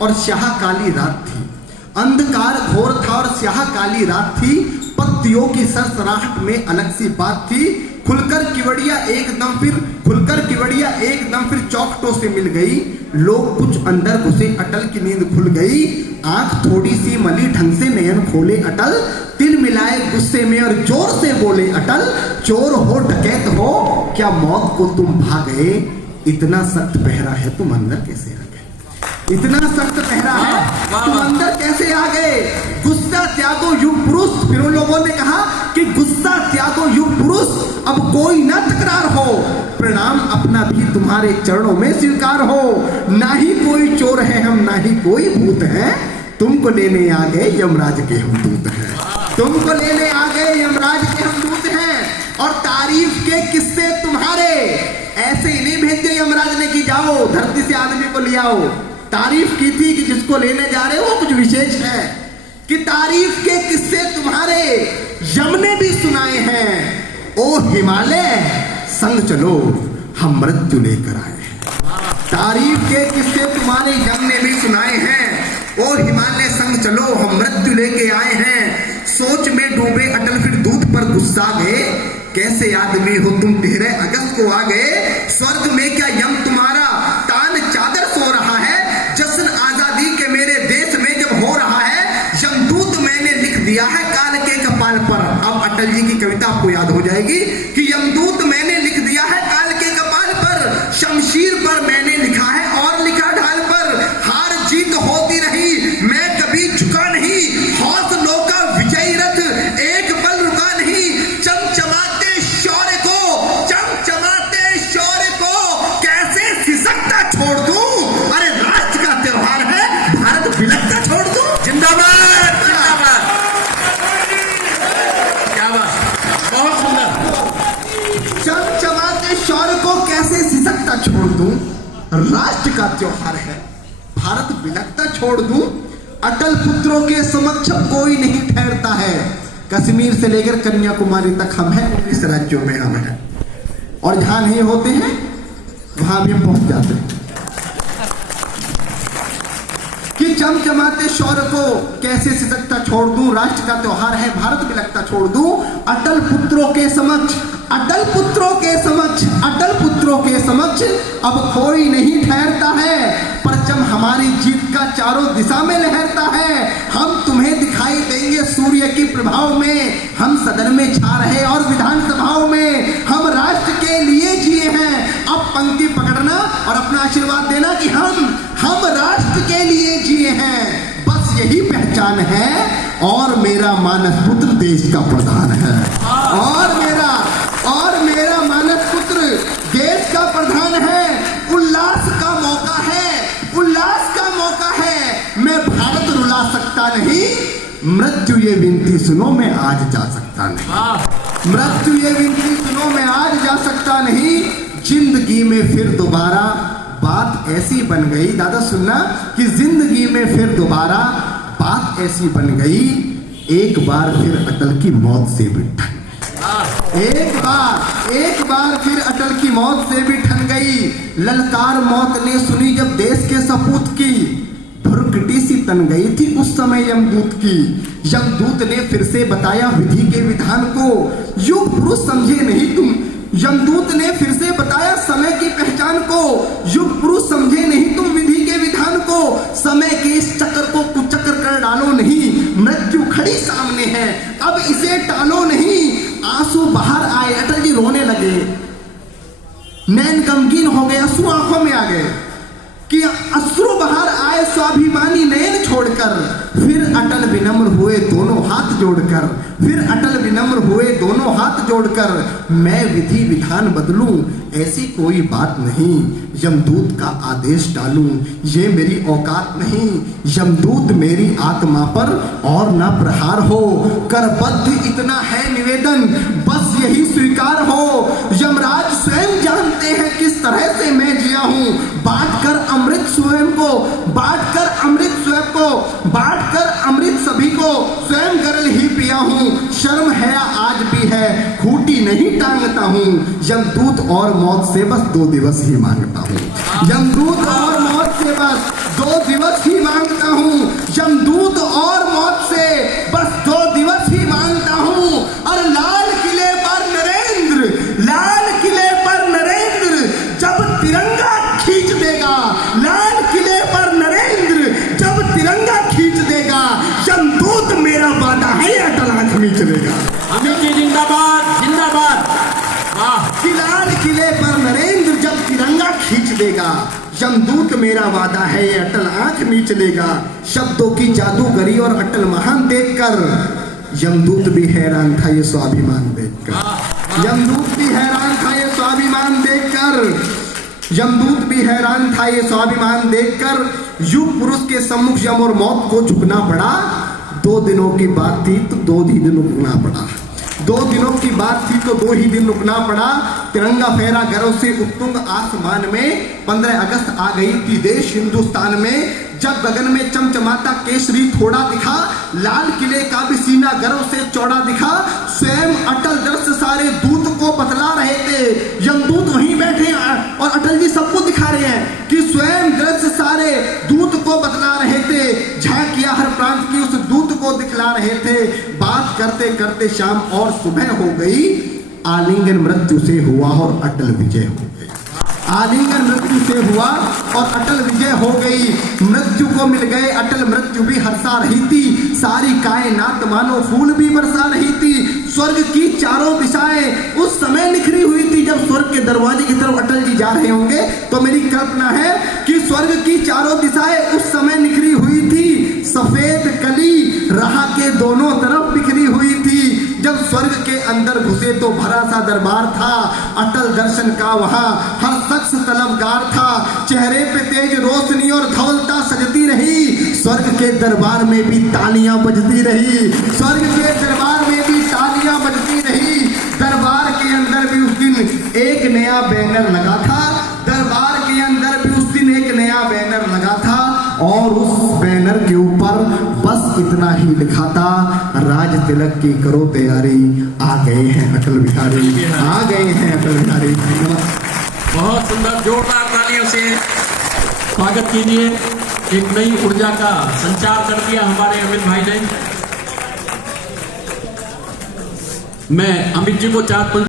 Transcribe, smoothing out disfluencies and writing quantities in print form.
और स्याह काली रात थी। अंधकार घोर था और स्याह काली रात थी। पत्तियों की सरसराहट में अलग सी बात थी। खुलकर किवड़िया एकदम फिर चौखटों से मिल गई। लोग कुछ अंदर घुसे, अटल की नींद खुल गई। आंख थोड़ी सी मली, ढंग से नयन खोले अटल। तिल मिलाए गुस्से में और जोर से बोले अटल, चोर हो डकैत हो क्या मौत को तुम भागे। इतना सख्त पहरा है तुम अंदर कैसे आ गए। इतना सख्त पहरा है तुम अंदर कैसे आ गए। गुस्सा त्यागो युग पुरुष। फिर उन लोगों ने कहा कि गुस्सा त्यागो युग पुरुष, अब कोई ना तकरार हो। प्रणाम अपना भी तुम्हारे चरणों में स्वीकार हो। ना ही कोई चोर है हम, ना ही कोई भूत है। तुमको लेने आ गए यमराज के हम दूत हैं। तुमको लेने आ गए यमराज के हम दूत हैं। और तारीफ के किस्से तुम्हारे ऐसे ही नहीं भेज दिए यमराज ने कि जाओ धरती से आदमी को ले आओ। तारीफ की थी कि जिसको लेने जा रहे हो वो कुछ विशेष है। कि तारीफ के किस्से तुम्हारे यम ने भी सुनाए हैं। ओ हिमालय संग चलो हम मृत्यु लेकर आए हैं। तारीफ के किस्से तुम्हारे यम ने भी सुनाए हैं। ओ हिमालय संग चलो हम मृत्यु लेके आए हैं। सोच में डूबे अटल फिर दूत पर गुस्सा गए। कैसे आदमी हो तुम 13 अगस्त को आ गए। स्वर्ग में क्या यम तुम्हारा तान चादर सो रहा है। जश्न आजादी के मेरे देश में जब हो रहा है। यमदूत मैंने लिख दिया है काल के कपाल पर। अब अटल जी की कविता आपको याद हो जाएगी कि यमदूत मैंने लिख दिया है काल के कपाल पर। शमशीर पर मैंने लिखा है और लिखा ढाल पर। हार जीत होती रही मैं कभी झुका नहीं। हौसलों का विजयी रथ एक पल रुका नहीं। चमचमाते शौर्य को कैसे सिसकता छोड़ दूं। अरे राष्ट्र का त्योहार है भारत बिलखता छोड़ दूं। जिंदाबाद जिंदाबाद। क्या बात, बहुत सुंदर। चमचमाते शौर्य को कैसे सिसकता छोड़ दूं। राष्ट्र का त्योहार है भारत बिलखता छोड़ दूं। अटल पुत्रों के समक्ष कोई नहीं ठहरता है। कश्मीर से लेकर कन्याकुमारी तक हम हैं, 19 राज्यों में हम हैं। और जहां नहीं होते हैं वहां भी हम पहुंच जाते हैं। कि चमचमाते शौर्य को कैसे सिसकता छोड़ दूं। राष्ट्र का त्योहार है भारत बिलखता छोड़ दूं। अटल पुत्रों के समक्ष अब कोई नहीं ठहरता है। परचम हमारी जीत का चारों दिशा में लहरता है। हम तुम्हें दिखाई देंगे सूर्य की प्रभाव में। हम सदन में छा रहे और विधानसभाओं में। हम राष्ट्र के लिए जिए हैं। अब पंक्ति पकड़ना और अपना आशीर्वाद देना कि हम राष्ट्र के लिए जिए हैं। बस यही पहचान है। और मेरा मानस पुत्र देश का प्रधान है। और मेरा मानस पुत्र देश का प्रधान है। उल्लास का मौका है। मैं भारत रुला सकता नहीं। मृत्यु ये विनती सुनो मैं आज जा सकता नहीं। मृत्यु ये विनती सुनो मैं आज जा सकता नहीं। जिंदगी में फिर दोबारा बात ऐसी बन गई। दादा सुनना कि जिंदगी में फिर दोबारा बात ऐसी बन गई। एक बार फिर अटल की मौत से भी ठन एक बार फिर अटल की मौत से भी ठन गई। ललकार मौत ने सुनी जब देश के सपूत की। भुरकटी सी तन गई थी उस समय यमदूत की। यमदूत ने फिर से बताया विधि के विधान को। युग पुरुष समझे नहीं तुम। यमदूत ने फिर से बताया समय की पहचान को। युग पुरुष समझे नहीं तुम विधि के विधान को। समय के इस चक्कर को कुचक्कर कर डालो नहीं। मृत्यु खड़ी सामने है अब इसे टालो नहीं। आंसू बाहर आए, अटल जी रोने लगे। नैन गमगीन हो गए, आंसू आंखों में आ गए। कि अश्रु बाहर आए स्वाभिमानी नयन छोड़कर। फिर अटल विनम्र हुए दोनों हाथ जोड़कर। मैं विधि विधान बदलूं ऐसी कोई बात नहीं। यमदूत का आदेश डालूं ये मेरी औकात नहीं। यमदूत मेरी आत्मा पर और न प्रहार हो। करबद्ध इतना है निवेदन बस यही स्वीकार हो। यमराज स्वयं जानते हैं किस तरह से मैं जिया हूं। बांटकर अमृत सभी को स्वयं गरल ही पिया हूं। शर्म है आज भी है खूटी नहीं टांगता हूं। यमदूत और मौत से बस 2 दिवस ही मांगता हूं। यमदूत और मौत से बस 2 दिवस ही मांगता मी चलेगा। अमित जी जिंदाबाद जिंदाबाद। वाह। कि लाल किले पर नरेंद्र जब तिरंगा खींच देगा, यमदूत मेरा वादा है ये अटल आंख मीच लेगा। शब्दों की जादूगरी और अटल महान देखकर यमदूत भी हैरान था ये स्वाभिमान देखकर। यमदूत भी हैरान था ये स्वाभिमान देखकर। यमदूत भी हैरान था ये स्वाभिमान देखकर। युग पुरुष के सम्मुख यम और मौत को झुकना पड़ा। 2 दिनों की बात थी तो 2 ही दिन रुकना पड़ा। 2 दिनों की बात थी तो 2 ही दिन रुकना पड़ा। तिरंगा फहरा गर्व से उत्तुंग आसमान में। 15 अगस्त आ गई थी देश हिंदुस्तान में। जब गगन में चमचमाता केसरी थोड़ा दिखा, लाल किले का भी सीना गर्व से चौड़ा दिखा। स्वयं अटल दृश्य सारे दूत को बतला रहे थे। यमदूत वहीं बैठे और अटल जी सबको दिखा रहे हैं कि स्वयं दृश्य सारे दूत को बतला रहे थे। झांकिया हर प्रांत की उस दूत को दिखला रहे थे। बात करते करते शाम और सुबह हो गई। आलिंगन मृत्यु से हुआ और अटल विजय हो गई। आलिंगन मृत्यु से हुआ और अटल विजय हो गई। मृत्यु को मिल गए अटल, मृत्यु भी हर्षा रही थी। सारी कायनात मानो फूल भी बरसा रही थी। स्वर्ग की चारों दिशाएं उस समय निखरी हुई थी। जब स्वर्ग के दरवाजे की तरफ अटल जी जा रहे होंगे तो मेरी कल्पना है कि स्वर्ग की चारों दिशाएं उस समय निखरी हुई थी। सफेद कली राह के दोनों तरफ बिखरी हुई थी। जब स्वर्ग के अंदर घुसे तो भरा सा दरबार था। अटल दर्शन का वहां हर शख्स तलबगार था। चेहरे पे तेज रोशनी और धवलता सजती रही। स्वर्ग के दरबार में भी तालियां बजती रही। स्वर्ग के दरबार में भी तालियां बजती रही। दरबार के अंदर भी उस दिन एक नया बैनर लगा था। दरबार के अंदर भी उस दिन एक नया बैनर लगा था और उस बैनर के ऊपर बस इतना ही लिखा था, राज तिलक की करो तैयारी, आ गए हैं अटल बिहारी, आ गए हैं अटल बिहारी। बहुत सुंदर, जोरदार तालियों से स्वागत कीजिए। एक नई ऊर्जा का संचार कर दिया हमारे अमित भाई ने। मैं अमित जी को 4